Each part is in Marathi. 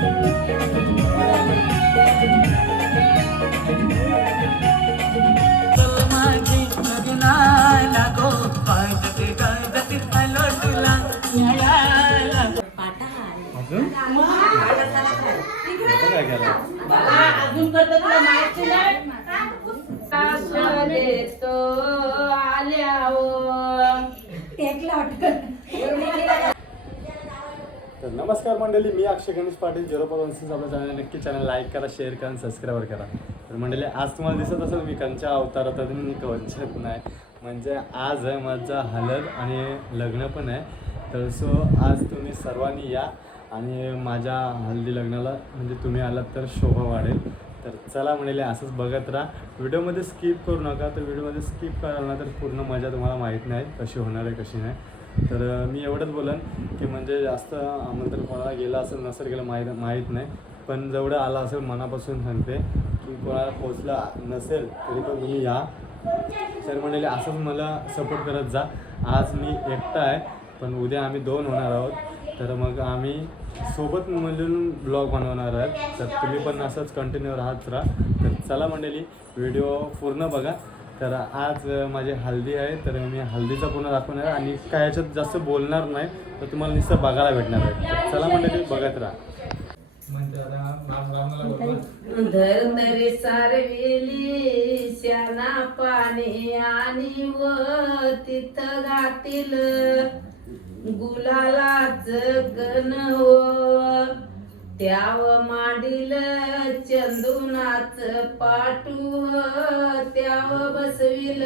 अजून देतो तर नमस्कार मंडळी, मी अक्षय गणेश पाटील 0.1 आपलं चॅनल नक्की चॅनल लाईक करा, शेअर करा आणि सबस्क्राईब करा. तर मंडळी आज तुम्हाला दिसत असेल मी कंच्या अवतारात मी कवचत नाही, म्हणजे आज आहे माझा हळद आणि लग्न पण आहे. तर सो आज तुम्ही सर्वांनी या आणि माझ्या हल्दी लग्नाला म्हणजे तुम्ही आलात तर शोभा वाढेल. तर चला म्हणले असंच बघत राहा, व्हिडिओमध्ये स्किप करू नका. तर व्हिडिओमध्ये स्किप कराल ना तर पूर्ण मजा तुम्हाला माहीत नाही कशी होणार आहे कशी नाही. तर मी एवढंच बोलन की म्हणजे जास्त आमंत्रण कोणाला गेलं असेल नसेल गेलं माहीत नाही, पण जेवढं आलं असेल मनापासून सांगते की कोणाला पोचला नसेल तरी पण तुम्ही या. तर म्हणले असंच मला सपोर्ट करत जा. आज मी एकटा आहे पण उद्या आम्ही 2 होणार आहोत, तर मग आम्ही सोबत मिळून ब्लॉग बनवणार आहोत. तर तुम्ही पण असंच कंटिन्यू राहत राहा. तर चला मंडळी व्हिडिओ पूर्ण बघा. तर आज माझी हल्दी आहे, तर मी हल्दीचा पूर्ण दाखवणार आहे आणि काय याच्यात जास्त बोलणार नाही, तर तुम्हाला नुसतं बघायला भेटणार आहे. चला मंडळी बघत राहा. धरतरी सारविली श्याना पाणी आणि व तिथं घातील गुलालाच गण त्याव मांडील चंदुनाच पाटू त्याव बसविल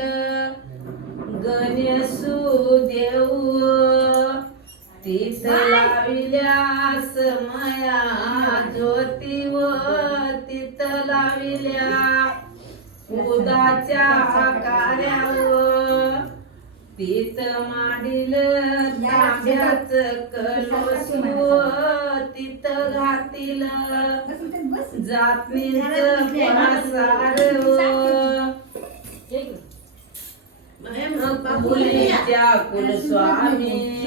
गणेशू देऊ तीच लाविल्या समया ज्योती व तिथ लाविल्या उदाच्या कार्यावर तीत मांडील तांब्याच कलश तिथ घातील जातीच पासार मुलीच्या कुलस्वामी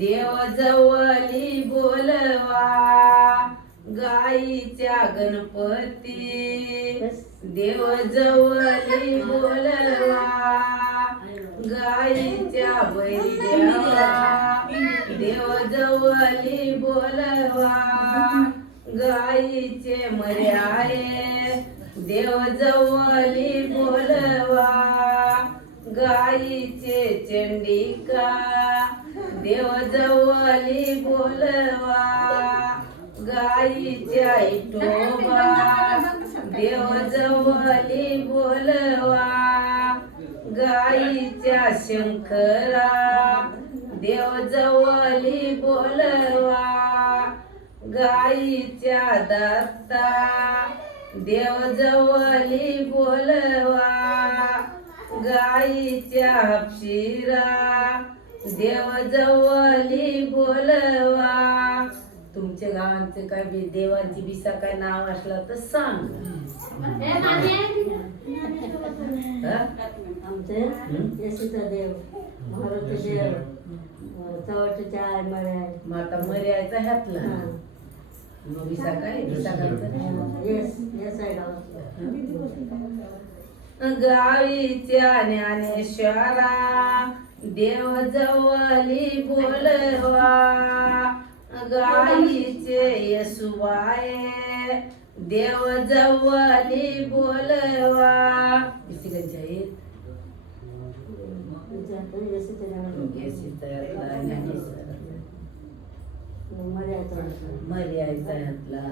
देव जवली बोलवा गाईच्या गणपती देव जवली बोलवा गाईच्या बैद्या देव जवली बोलवा गाईचे मर्याये देव जवली बोलवा गाईचे चंडिका देव जवली बोलवा गाईच्या इटोबा देव जवली बोलवा गाईच्या शंकरा देव जवली बोलवा गाईच्या दत्ता देव जवली बोलवा गाईच्या हपशिरा देव जवली बोलवा. तुमच्या गावांचे काय देवांची बिसा काय नाव असलं तर सांग. आमचे यशीचा देव मारुती देव चवटच्या माता मर्याचा ह्यातला बिसा काय बिसा गावीच्या ज्ञानेश्वरा देव जवली बोलवा गाईचे येसुबाय देव जवली बोलवा. मर्याचा ह्यातला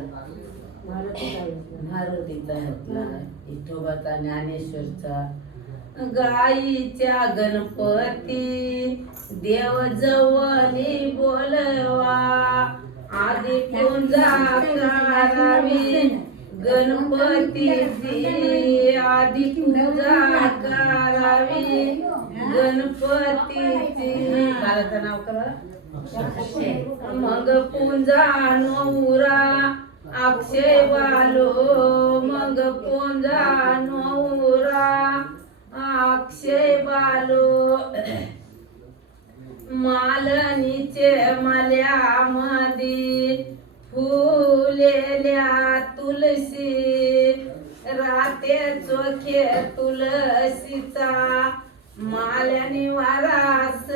मारुतीचा ह्यातला विठोबाचा ज्ञानेश्वरचा गाईच्या गणपती देव जवली बोलवा आधी पूजा करावी गणपतीची आधी पूजा करावी गणपतीची. बाळाचं नाव करा मग पूजा नवरा अक्षय बालो मग पूजा नवरा अक्षय बालो मालनीचे माल्यामध्ये फुलेल्या तुलसी राते चोखे तुलसीचा माल्याने वारास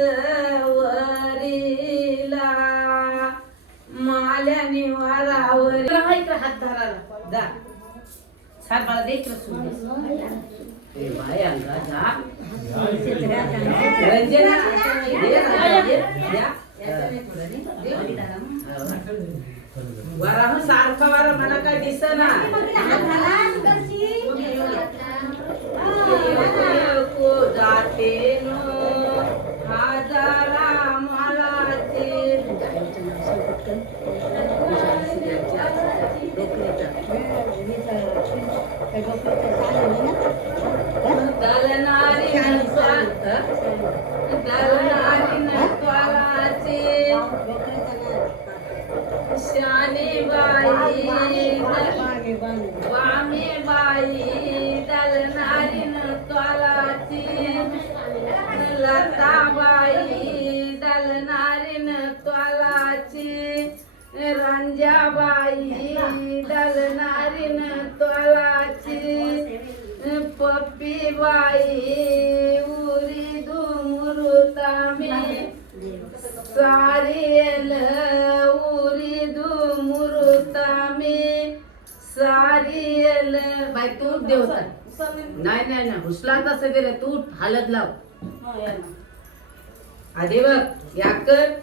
वरीला माल्याने वारावरी हात धराला दा सात मला देख ए बाय अंगा जा रंजना वारा सारखा वारा मला काय दिसना को जाते नो हजारा माळाचे दलनारी नत्वालाचे शाने बाई वामे बाई दलनारी नत्वालाची लताबाई दलनारी नत्वालाची रंजाबाई दलनारी नत्वालाची पप्पीबाई उरी धुमुरुतामे सारियल उरी धुमुरुतामे सारियल बाई तू देवता नाही नाही ना हुसला तसं गेलं तू हालत लाव आधी बघ या कर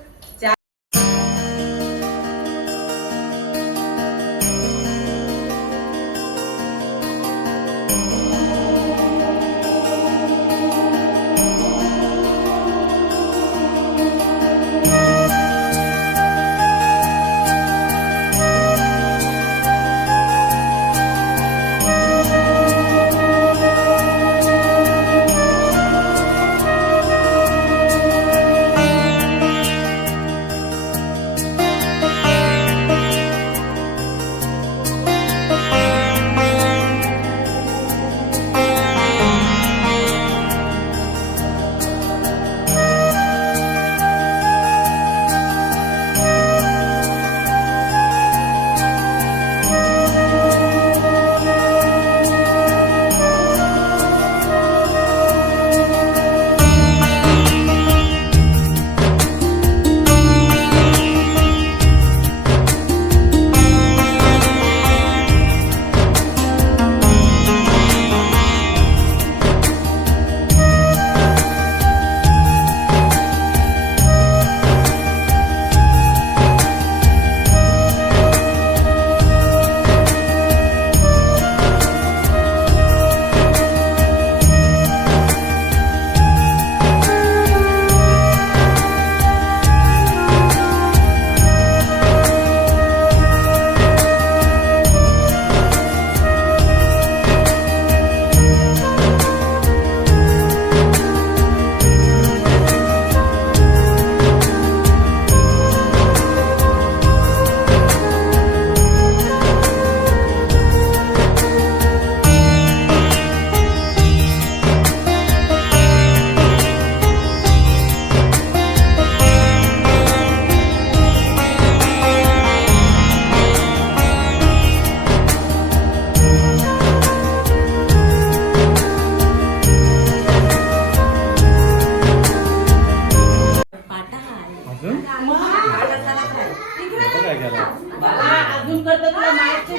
अजून करतो तुला माहिती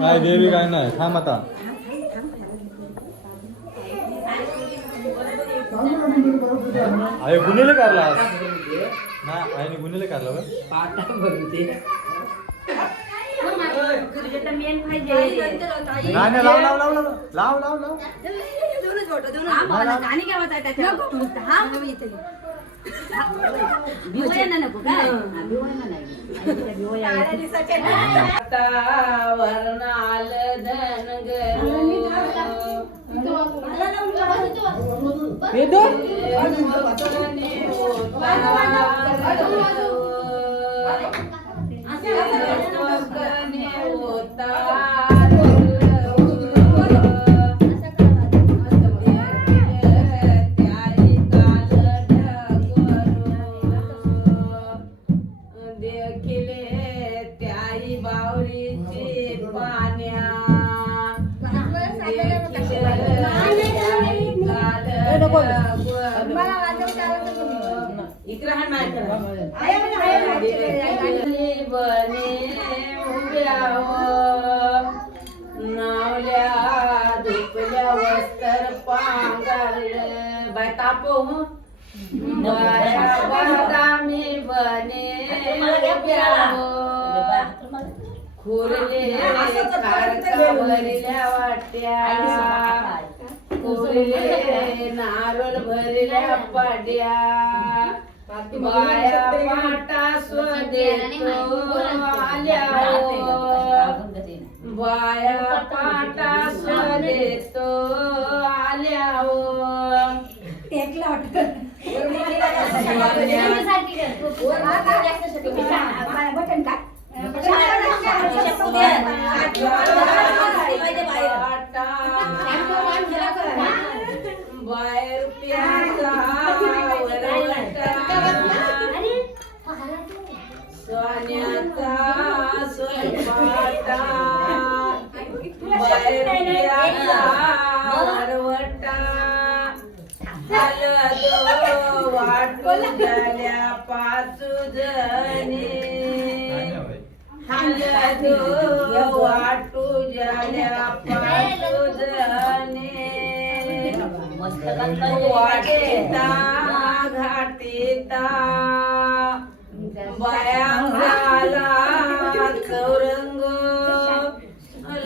काय देवी काय नाही थांब आता गुन्हेले काढला ना आईने गुन्हेले काढला पाटा भरते नाही लाव लाव लाव लाव लाव लाव आणि काय वर्णाल धन होता इकडे हात नाही बने उभ्यावर नावल्या धुपल्या वस्तर पांघरले बाय तापो बाया बदामी बने उभ्यावर खुरले भरल्या वाट्या खुरले नारळ भरल्या पाड्या बाया पाटा स्वदेतो आल्या बाया पाटा स्वदेतो आल्या बाहेर प्याचा सोन्याचा स्वयंपाटा बाहेर प्याचा वरवटा हलदो वाटून झाल्या पाचू जणे हलदो वाटू झाल्या पाचू जणे वाटेता घाटेता बाया झाला चौरंग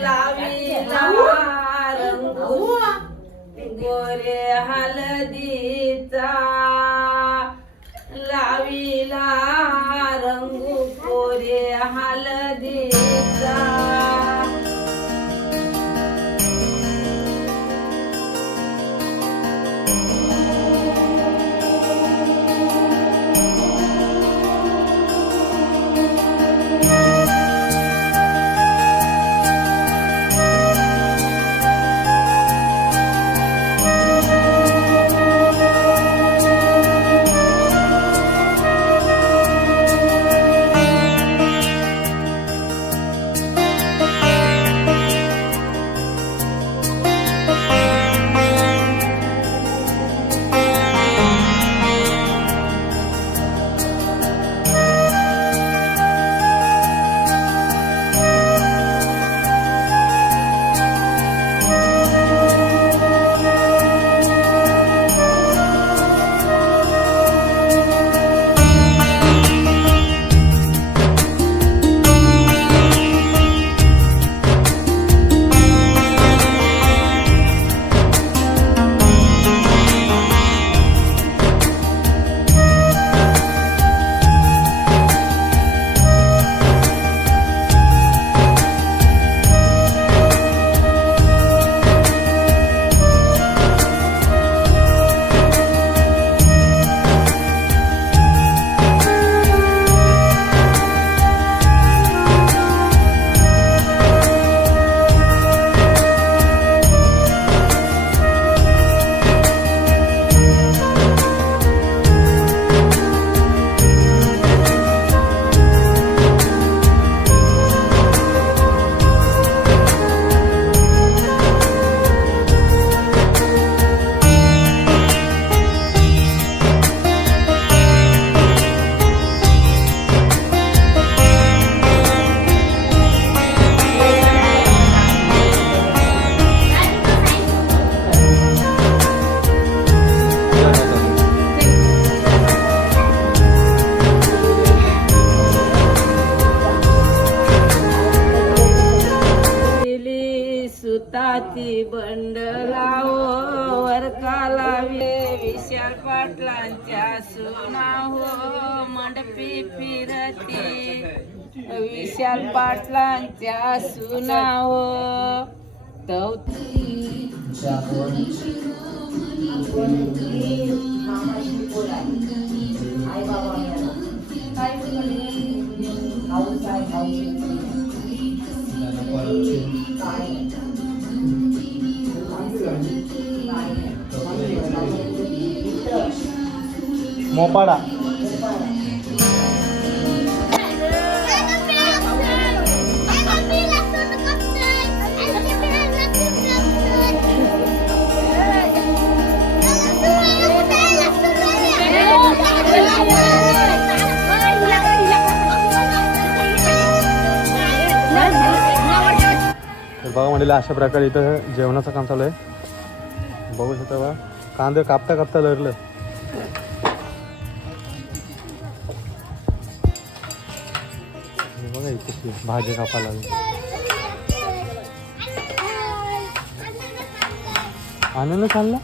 लावीला रंगू गोरे हलदीचा लावीला रंगू गोरे हलदीचा सुताची बंडलाओ वरकाला विशाल पाटलांच्या सुना हो मंडपी फिरती विशाल पाटलांच्या सुना हो मोपाडा मंडळी अशा प्रकारे इथं जेवणाचं काम चालू आहे. बघू शकता बा कांदे कापता कापता लरलं. बघा इथे भाजी कापायला लागली. आनंद चालला.